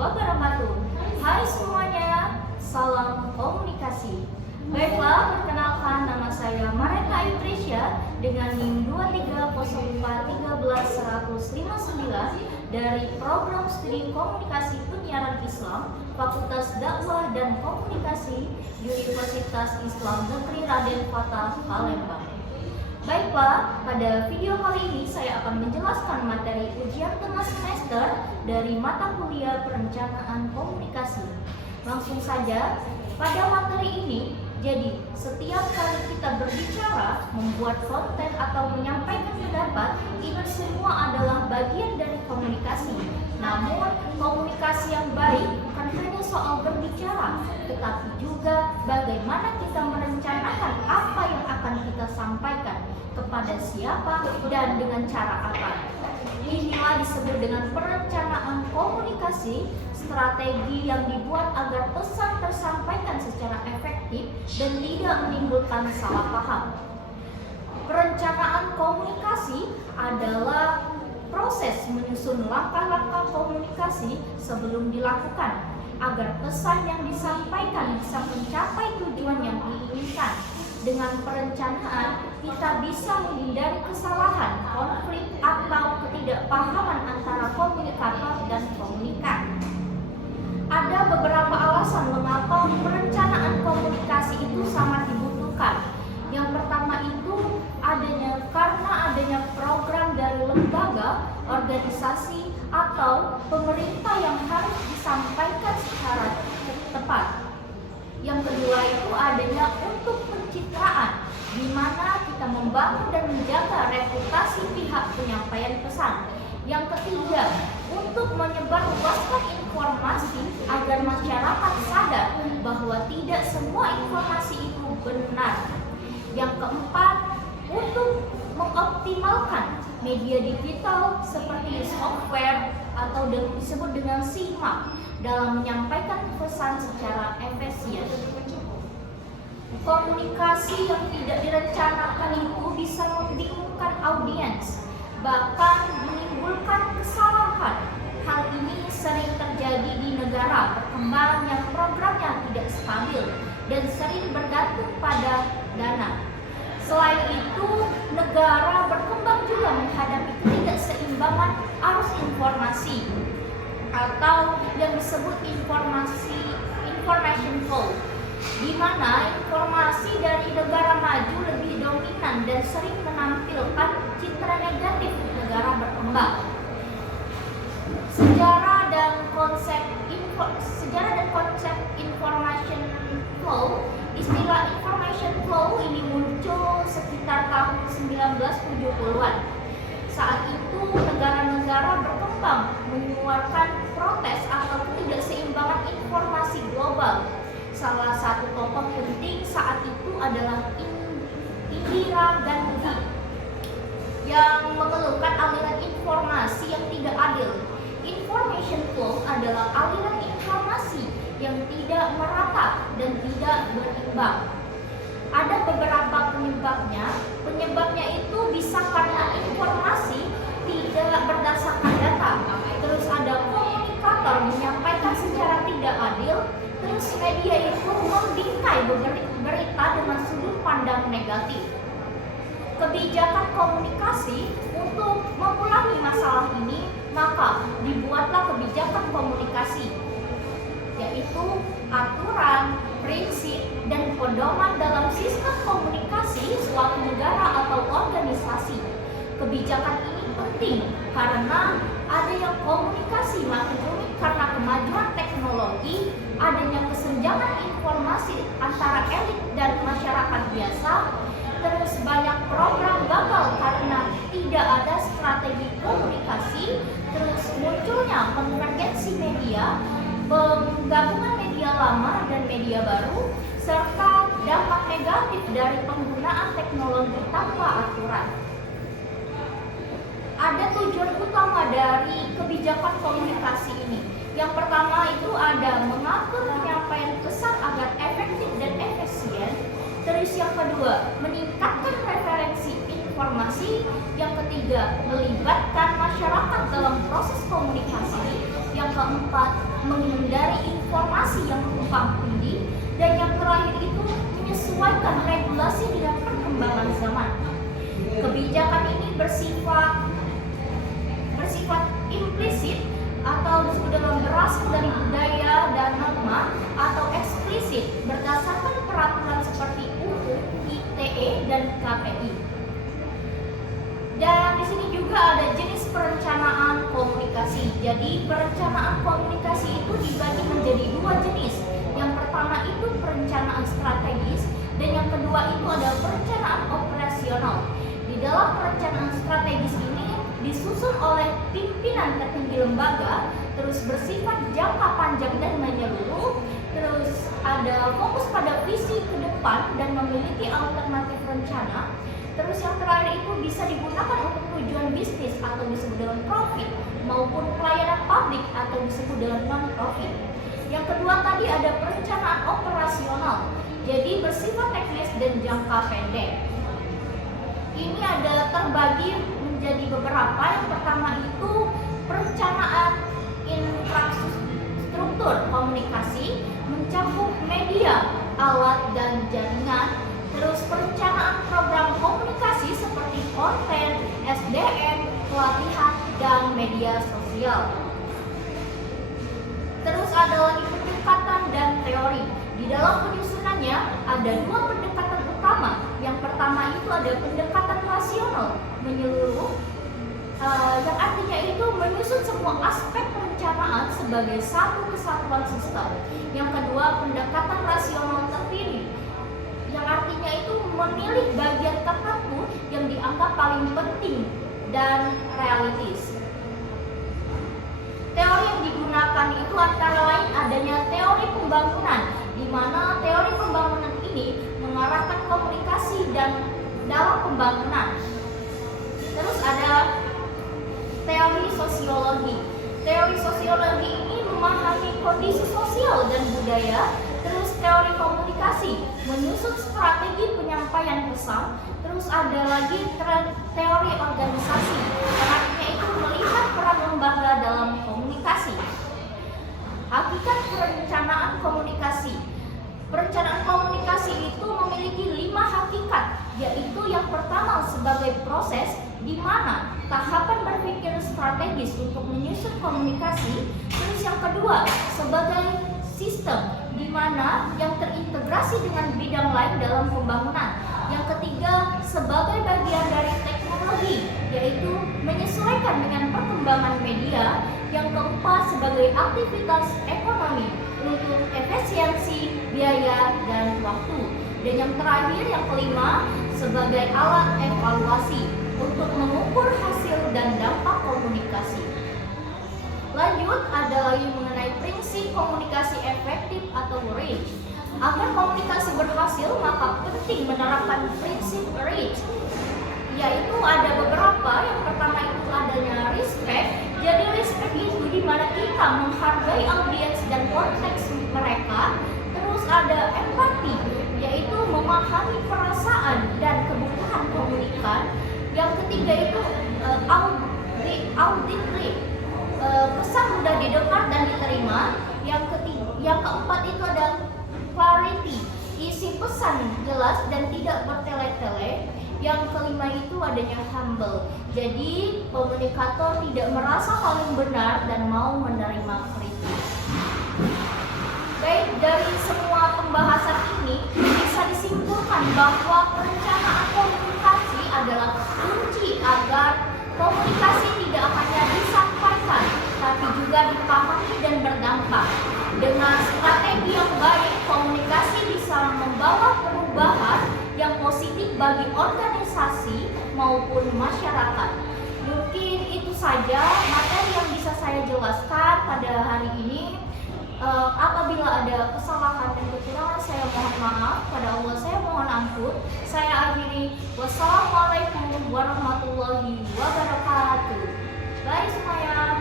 wabarakatuh. Hai semuanya, salam komunikasi. Baiklah, perkenalkan nama saya Mareta Ayutrisya dengan NIM 2304131159 dari Program Studi Komunikasi Penyiaran Islam Fakultas Dakwah dan Komunikasi Universitas Islam Negeri Raden Fatah, Palembang. Baiklah, pada video kali ini saya akan menjelaskan materi ujian tengah semester dari mata kuliah Perencanaan Komunikasi. Langsung saja, pada materi ini, jadi setiap kali kita berbicara, membuat konten atau menyampaikan pendapat, itu semua adalah bagian dari komunikasi. Namun, komunikasi yang baik bukan hanya soal berbicara, tetapi juga bagaimana kita merencanakan apa yang akan kita sampaikan, kepada siapa, dan dengan cara apa. Inilah disebut dengan perencanaan komunikasi, strategi yang dibuat agar pesan tersampaikan secara efektif dan tidak menimbulkan salah paham. Perencanaan komunikasi adalah proses menyusun langkah-langkah komunikasi sebelum dilakukan agar pesan yang disampaikan bisa mencapai tujuan yang diinginkan. Dengan perencanaan, kita bisa menghindari kesalahan, konflik, atau ketidakpahaman antara komunikator dan komunikan. Ada beberapa alasan mengapa perencanaan komunikasi itu sangat dibutuhkan. Yang pertama itu karena adanya program dari lembaga, organisasi, atau pemerintah yang harus disampaikan secara tepat. Yang kedua itu adanya untuk pencitraan, di mana kita membangun dan menjaga reputasi pihak penyampaian pesan. Yang ketiga, untuk menyebarluaskan informasi agar masyarakat sadar bahwa tidak semua informasi itu benar. Yang keempat, untuk mengoptimalkan media digital seperti software atau disebut dengan simak dalam menyampaikan pesan secara efisien. Komunikasi yang tidak direncanakan itu bisa membingungkan audiens, bahkan menimbulkan kesalahan. Hal ini sering terjadi di negara berkembang yang programnya tidak stabil dan sering bergantung pada dana. Selain itu, negara berkembang juga menghadapi ketidakseimbangan arus informasi atau yang disebut information flow, di mana informasi dari negara maju lebih dominan dan sering menampilkan citra negatif negara berkembang. Sejarah dan konsep information flow. Istilah information flow ini muncul sekitar tahun 1970-an. Saat itu negara-negara berkembang mengeluarkan protes atau ketidakseimbangan informasi global. Salah satu tokoh penting saat itu adalah Indira Gandhi yang mengeluhkan aliran informasi yang tidak adil. Information flow adalah aliran informasi yang tidak merata dan tidak berimbang. Ada beberapa penyebabnya. Penyebabnya itu bisa karena informasi tidak berdasarkan data. Terus ada komunikator menyampaikan secara tidak adil. Terus media itu membingkai berita dengan sudut pandang negatif. Kebijakan komunikasi untuk mengulangi masalah ini, maka dibuatlah kebijakan komunikasi, yaitu aturan, prinsip, dan pedoman dalam sistem komunikasi suatu negara atau organisasi. Kebijakan ini penting karena adanya komunikasi makin rumit karena kemajuan teknologi, adanya kesenjangan informasi antara elit dan masyarakat biasa, terus banyak program gagal karena tidak ada strategi komunikasi, terus munculnya konvergensi media, penggabungan media lama dan media baru, serta dampak negatif dari penggunaan teknologi tanpa aturan. Ada tujuan utama dari kebijakan komunikasi ini. Yang pertama itu ada mengatur penyampaian pesan agar efektif dan efisien. Terus yang kedua, meningkatkan referensi informasi. Yang ketiga, melibatkan masyarakat dalam proses komunikasi. Yang keempat, menghindari informasi yang tumpang tindih. Dan yang terakhir itu menyesuaikan regulasi dengan perkembangan zaman. Kebijakan ini bersifat implisit atau disebut dengan berasal dari budaya dan norma, atau eksplisit berdasarkan peraturan seperti UU, ITE, dan KPI. Dan di sini juga ada jenis perencanaan komunikasi. Jadi perencanaan komunikasi itu dibagi menjadi dua jenis. Yang pertama itu perencanaan strategis, dan yang kedua itu ada perencanaan operasional. Di dalam perencanaan strategis ini disusun oleh pimpinan tertinggi lembaga, terus bersifat jangka panjang dan menyeluruh, terus ada fokus pada visi ke depan dan memiliki alternatif rencana. Terus yang terakhir itu bisa digunakan untuk tujuan bisnis atau disebut dengan profit, maupun pelayanan publik atau disebut dengan non-profit. Yang kedua tadi ada perencanaan operasional, jadi bersifat teknis dan jangka pendek. Ini ada terbagi menjadi beberapa. Yang pertama itu perencanaan infrastruktur komunikasi, mencakup media, alat, dan jaringan. Terus perencanaan program komunikasi seperti konten, SDM, pelatihan, dan media sosial. Terus ada lagi pendekatan dan teori. Di dalam penyusunannya ada dua pendekatan utama. Yang pertama itu ada pendekatan rasional menyeluruh, yang artinya itu menyusun semua aspek perencanaan sebagai satu kesatuan sistem. Yang kedua pendekatan rasional terpilih, yang artinya itu memilih bagian tertentu yang dianggap paling penting dan realistis. Teori yang digunakan itu antara lain adanya teori pembangunan, di mana teori pembangunan ini mengarahkan komunikasi dan dalam pembangunan. Terus ada teori sosiologi. Teori sosiologi ini memahami kondisi sosial dan budaya. Terus teori komunikasi menyusun strategi penyampaian pesan. Terus ada lagi teori organisasi, yang artinya itu melihat peran lembaga dalam komunikasi. Hakikat perencanaan komunikasi. Perencanaan komunikasi itu memiliki 5 hakikat, yaitu yang pertama sebagai proses di mana tahapan berpikir strategis untuk menyusun komunikasi. Terus yang kedua sebagai sistem, di mana yang terintegrasi dengan bidang lain dalam pembangunan. Yang ketiga sebagai bagian dari teknologi, yaitu menyesuaikan dengan perkembangan media. Yang keempat sebagai aktivitas ekonomi untuk efisiensi, biaya, dan waktu. Dan yang terakhir, yang kelima, sebagai alat evaluasi untuk mengukur hasil dan dampak komunikasi. Lanjut, ada lagi mengenai prinsip komunikasi efektif atau REACH. Agar komunikasi berhasil, maka penting menerapkan prinsip REACH, yaitu ada beberapa. Yang pertama itu adanya respect. Jadi respect itu di mana kita menghargai audiens dan konteks mereka. Terus ada empati, yaitu memahami perasaan dan kebutuhan komunikan. Yang ketiga itu auditory, pesan mudah didengar dan diterima. Yang keempat itu ada clarity, isi pesan jelas dan tidak bertele-tele. Yang kelima itu adanya humble, jadi komunikator tidak merasa paling benar dan mau menerima kritik. Baik, dari semua pembahasan ini bisa disimpulkan bahwa perencanaan komunikasi adalah kunci agar komunikasi tidak hanya disampaikan, tapi juga dipahami dan berdampak. Dengan strategi yang baik, komunikasi bisa membawa perubahan yang positif bagi organisasi maupun masyarakat. Mungkin itu saja materi yang bisa saya jelaskan pada hari ini. Apabila ada kesalahan dan kekurangan, saya mohon maaf. Pada Allah saya mohon ampun. Saya akhiri. Wassalamualaikum warahmatullahi wabarakatuh. Bye semuanya.